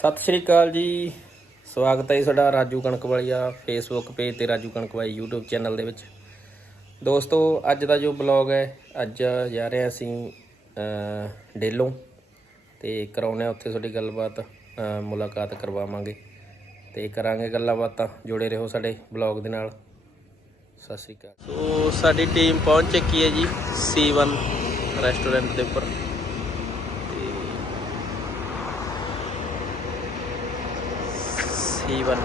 ਸਤਿ ਸ਼੍ਰੀ ਅਕਾਲ ਜੀ। ਸਵਾਗਤ ਹੈ ਜੀ ਤੁਹਾਡਾ ਰਾਜੂ ਕਣਕਵਾਲੀਆ ਫੇਸਬੁੱਕ ਪੇਜ ਤੇ ਰਾਜੂ ਕਣਕਵਾਲੀ YouTube ਚੈਨਲ ਦੇ ਵਿੱਚ। ਦੋਸਤੋ, ਅੱਜ ਦਾ ਜੋ ਬਲੌਗ ਹੈ, ਅੱਜ ਜਾ ਰਹੇ ਹਾਂ ਅਸੀਂ ਡੇਲੋਂ ਤੇ ਕਰਾਉਨੇ ਆ ਉੱਥੇ ਤੁਹਾਡੀ ਗੱਲਬਾਤ ਮੁਲਾਕਾਤ ਕਰਵਾਵਾਂਗੇ ਤੇ ਕਰਾਂਗੇ ਗੱਲਾਂ ਬਾਤਾਂ ਜੁੜੇ ਰਹੋ ਸਾਡੇ ਬਲੌਗ ਦੇ ਨਾਲ। ਸਤਿ ਸ਼੍ਰੀ ਅਕਾਲ। ਸੋ, ਸਾਡੀ ਟੀਮ ਪਹੁੰਚ ਚੁੱਕੀ ਹੈ ਜੀ C1 ਰੈਸਟੋਰੈਂਟ ਦੇ ਉੱਪਰ। C1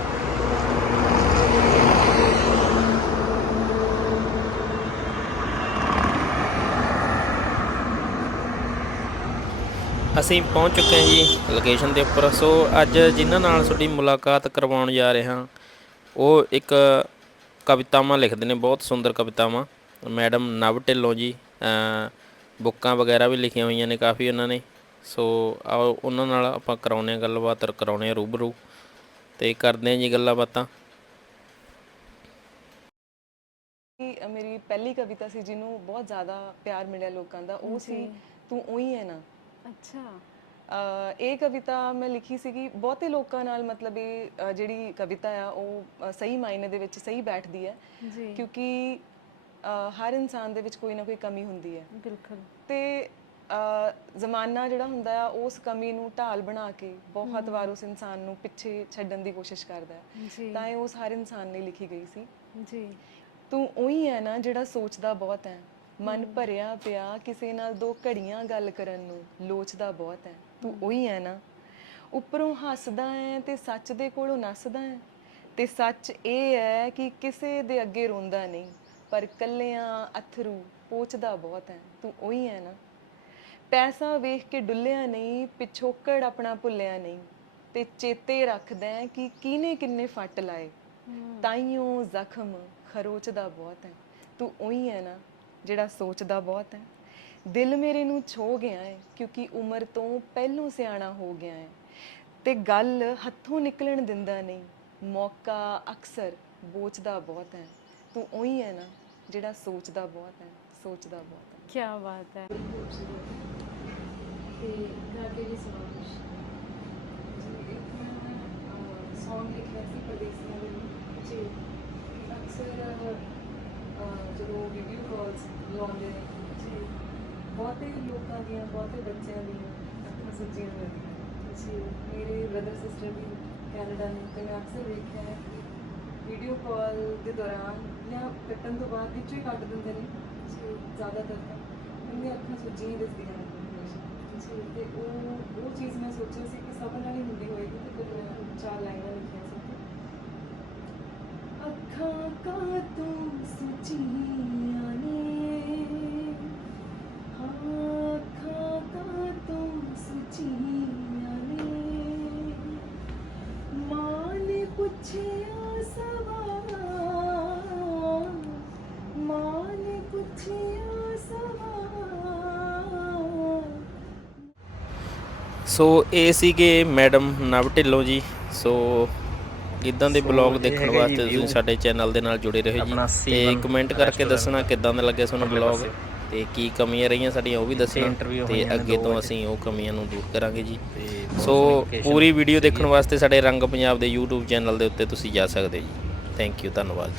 ਅਸੀਂ ਪਹੁੰਚ ਚੁੱਕੇ ਹਾਂ ਜੀ ਲੋਕੇਸ਼ਨ ਦੇ ਉੱਪਰ। ਸੋ ਅੱਜ ਜਿਨ੍ਹਾਂ ਨਾਲ ਤੁਹਾਡੀ ਮੁਲਾਕਾਤ ਕਰਵਾਉਣ ਜਾ ਰਹੇ ਹਾਂ, ਉਹ ਇੱਕ ਕਵਿਤਾਵਾਂ ਲਿਖਦੇ ਨੇ, ਬਹੁਤ ਸੁੰਦਰ ਕਵਿਤਾਵਾਂ। ਮੈਡਮ ਨਵ ਢਿੱਲੋਂ ਜੀ ਬੁੱਕਾਂ ਵਗੈਰਾ ਵੀ ਲਿਖੀਆਂ ਹੋਈਆਂ ਨੇ ਕਾਫੀ ਉਹਨਾਂ ਨੇ। ਸੋ ਆਓ ਉਹਨਾਂ ਨਾਲ ਆਪਾਂ ਕਰਾਉਂਦੇ ਹਾਂ ਗੱਲਬਾਤ, ਕਰਾਉਂਦੇ ਹਾਂ ਰੂਬਰੂ। ਤੇ ਕਰਦੇ ਹਾਂ ਜੀ ਗੱਲਾਂ ਬਾਤਾਂ। ਕਿ ਮੇਰੀ ਪਹਿਲੀ ਕਵਿਤਾ ਸੀ ਜਿਹਨੂੰ ਬਹੁਤ ਜ਼ਿਆਦਾ ਪਿਆਰ ਮਿਲਿਆ ਲੋਕਾਂ ਦਾ। ਉਹ ਸੀ ਤੂੰ ਉਹੀ ਹੈ ਨਾ। ਅੱਛਾ। ਇਹ ਕਵਿਤਾ ਮੈਂ ਲਿਖੀ ਸੀਗੀ। ਬਹੁਤੇ ਲੋਕਾਂ ਨਾਲ ਮਤਲਬ ਇਹ ਜਿਹੜੀ ਕਵਿਤਾ ਆ ਉਹ ਸਹੀ ਮਾਇਨੇ ਦੇ ਵਿੱਚ ਸਹੀ ਬੈਠਦੀ ਹੈ। ਜੀ। ਕਿਉਂਕਿ ਹਰ ਇਨਸਾਨ ਦੇ ਵਿੱਚ ਕੋਈ ਨਾ ਕੋਈ ਕਮੀ ਹੁੰਦੀ ਹੈ। ਬਿਲਕੁਲ। ਤੇ ਜ਼ਮਾਨਾ ਜਿਹੜਾ ਹੁੰਦਾ ਆ ਉਸ ਕਮੀ ਨੂੰ ਢਾਲ ਬਣਾ ਕੇ ਬਹੁਤ ਵਾਰ ਉਸ ਇਨਸਾਨ ਨੂੰ ਪਿੱਛੇ ਛੱਡਣ ਦੀ ਕੋਸ਼ਿਸ਼ ਕਰਦਾ ਹੈ। ਤਾਂ ਇਹ ਉਸ ਹਰ ਇਨਸਾਨ ਲਈ ਲਿਖੀ ਗਈ ਸੀ। ਜੀ। ਤੂੰ ਉਹੀ ਹੈ ਨਾ ਜਿਹੜਾ ਸੋਚਦਾ ਬਹੁਤ ਹੈ। ਮਨ ਭਰਿਆ ਪਿਆ ਕਿਸੇ ਨਾਲ ਦੋ ਘੜੀਆਂ ਗੱਲ ਕਰਨ ਨੂੰ ਲੋਚਦਾ ਬਹੁਤ ਹੈ। ਤੂੰ ਉਹੀ ਹੈ ਨਾ। ਉੱਪਰੋਂ ਹੱਸਦਾ ਹੈ ਤੇ ਸੱਚ ਦੇ ਕੋਲੋਂ ਨੱਸਦਾ ਹੈ। ਤੇ ਸੱਚ ਇਹ ਹੈ ਕਿ ਕਿਸੇ ਦੇ ਅੱਗੇ ਰੋਂਦਾ ਨਹੀਂ ਪਰ ਕੱਲਿਆਂ ਅਥਰੂ ਪੋਚਦਾ ਬਹੁਤ ਹੈ। ਤੂੰ ਉਹੀ ਹੈ ਨਾ। ਪੈਸਾ ਵੇਖ ਕੇ ਡੁੱਲਿਆ ਨਹੀਂ ਪਿਛੋਕੜ ਆਪਣਾ ਭੁੱਲਿਆ ਨਹੀਂ। ਤੇ ਚੇਤੇ ਰੱਖਦਾ ਹੈ ਕਿ ਕਿਹਨੇ ਕਿੰਨੇ ਫੱਟ ਲਾਏ। ਤਾਈਓ ਜ਼ਖਮ ਖਰੋਚਦਾ ਬਹੁਤ ਹੈ। ਤੂੰ ਉਹੀ ਹੈ ਨਾ ਜਿਹੜਾ ਸੋਚਦਾ ਬਹੁਤ ਹੈ। ਦਿਲ ਮੇਰੇ ਨੂੰ ਛੋ ਗਿਆ ਹੈ ਕਿਉਂਕਿ ਉਮਰ ਤੋਂ ਪਹਿਲੋਂ ਸਿਆਣਾ ਹੋ ਗਿਆ ਹੈ। ਤੇ ਗੱਲ ਹੱਥੋਂ ਨਿਕਲਣ ਦਿੰਦਾ ਨਹੀਂ। ਮੌਕਾ ਅਕਸਰ ਬੋਚਦਾ ਬਹੁਤ ਹੈ। ਤੂੰ ਉਹੀ ਹੈ ਨਾ ਜਿਹੜਾ ਸੋਚਦਾ ਬਹੁਤ ਹੈ। ਸੋਚਦਾ ਬਹੁਤ ਹੈ। ਕੀ ਬਾਤ ਹੈ। ਤੇ ਗਾ ਕੇ ਵੀ ਸੁਣਾ ਕੁਛ ਸੌਂਗ ਲਿਖਿਆ ਸੀ ਪਰਦੇਸੀਆਂ ਦੇ ਲਈ ਜੀ ਅਕਸਰ ਅਹ, ਜਦੋਂ ਵੀਡੀਓ ਕਾਲਸ ਲਾਉਂਦੇ ਨੇ ਜੀ ਬਹੁਤੇ ਲੋਕਾਂ ਦੀਆਂ ਬਹੁਤੇ ਬੱਚਿਆਂ ਦੀਆਂ ਅੱਖਾਂ ਸੁੱਜੀਆਂ ਹੁੰਦੀਆਂ ਜੀ ਮੇਰੇ ਬ੍ਰਦਰ ਸਿਸਟਰ ਵੀ ਕੈਨੇਡਾ ਨੇ ਤੇ ਮੈਂ ਅਕਸਰ ਵੇਖਿਆ ਹੈ ਕਿ ਵੀਡੀਓ ਕਾਲ ਦੇ ਦੌਰਾਨ ਜਾਂ ਕੱਟਣ ਤੋਂ ਬਾਅਦ ਵਿੱਚੋਂ ਹੀ ਕੱਟ ਦਿੰਦੇ ਨੇ ਜੀ ਜ਼ਿਆਦਾਤਰ ਤਾਂ ਉਹਦੀਆਂ ਅੱਖਾਂ ਸੁੱਜੀਆਂ ਹੀ ਦਿਸਦੀਆਂ ਨੇ ਹਮੇਸ਼ਾ। ਜੀ ਤੇ ਉਹ ਉਹ ਚੀਜ਼ ਮੈਂ ਸੋਚਿਆ ਸੀ ਕਿ ਸਭ ਨਾਲ ਹੀ ਹੁੰਦੀ ਹੋਏਗੀ ਤੇ ਫਿਰ ਮੈਂ ਚਾਰ ਲਾਈਨਾਂ ਲਿਖੀਆਂ ਸੀ। ਅੱਖਾਂ ਕਾ ਤੂੰ ਸੁਚੀਆਂ ਸੋ ਇਹ ਸੀਗੇ ਮੈਡਮ ਨਵ ਢਿੱਲੋਂ ਜੀ। ਸੋ ਇਦਾਂ ਦੇ ਬਲੌਗ ਦੇਖਣ ਵਾਸਤੇ ਤੁਸੀਂ ਸਾਡੇ ਚੈਨਲ ਦੇ ਨਾਲ ਜੁੜੇ ਰਹੋ ਜੀ। ਤੇ ਕਮੈਂਟ ਕਰਕੇ ਦੱਸਣਾ ਕਿਦਾਂ ਦਾ ਲੱਗਿਆ ਤੁਹਾਨੂੰ ਬਲੌਗ ਤੇ ਕੀ ਕਮੀਆਂ ਰਹੀਆਂ ਸਾਡੀਆਂ ਉਹ ਵੀ ਦੱਸਣਾ। ਤੇ ਅੱਗੇ ਤੋਂ ਅਸੀਂ ਉਹ ਕਮੀਆਂ ਨੂੰ ਦੂਰ ਕਰਾਂਗੇ ਜੀ। ਸੋ ਪੂਰੀ ਵੀਡੀਓ ਦੇਖਣ ਵਾਸਤੇ ਸਾਡੇ ਰੰਗ ਪੰਜਾਬ ਦੇ YouTube ਚੈਨਲ ਦੇ ਉੱਤੇ ਤੁਸੀਂ ਜਾ ਸਕਦੇ ਜੀ। ਥੈਂਕ ਯੂ ਧੰਨਵਾਦ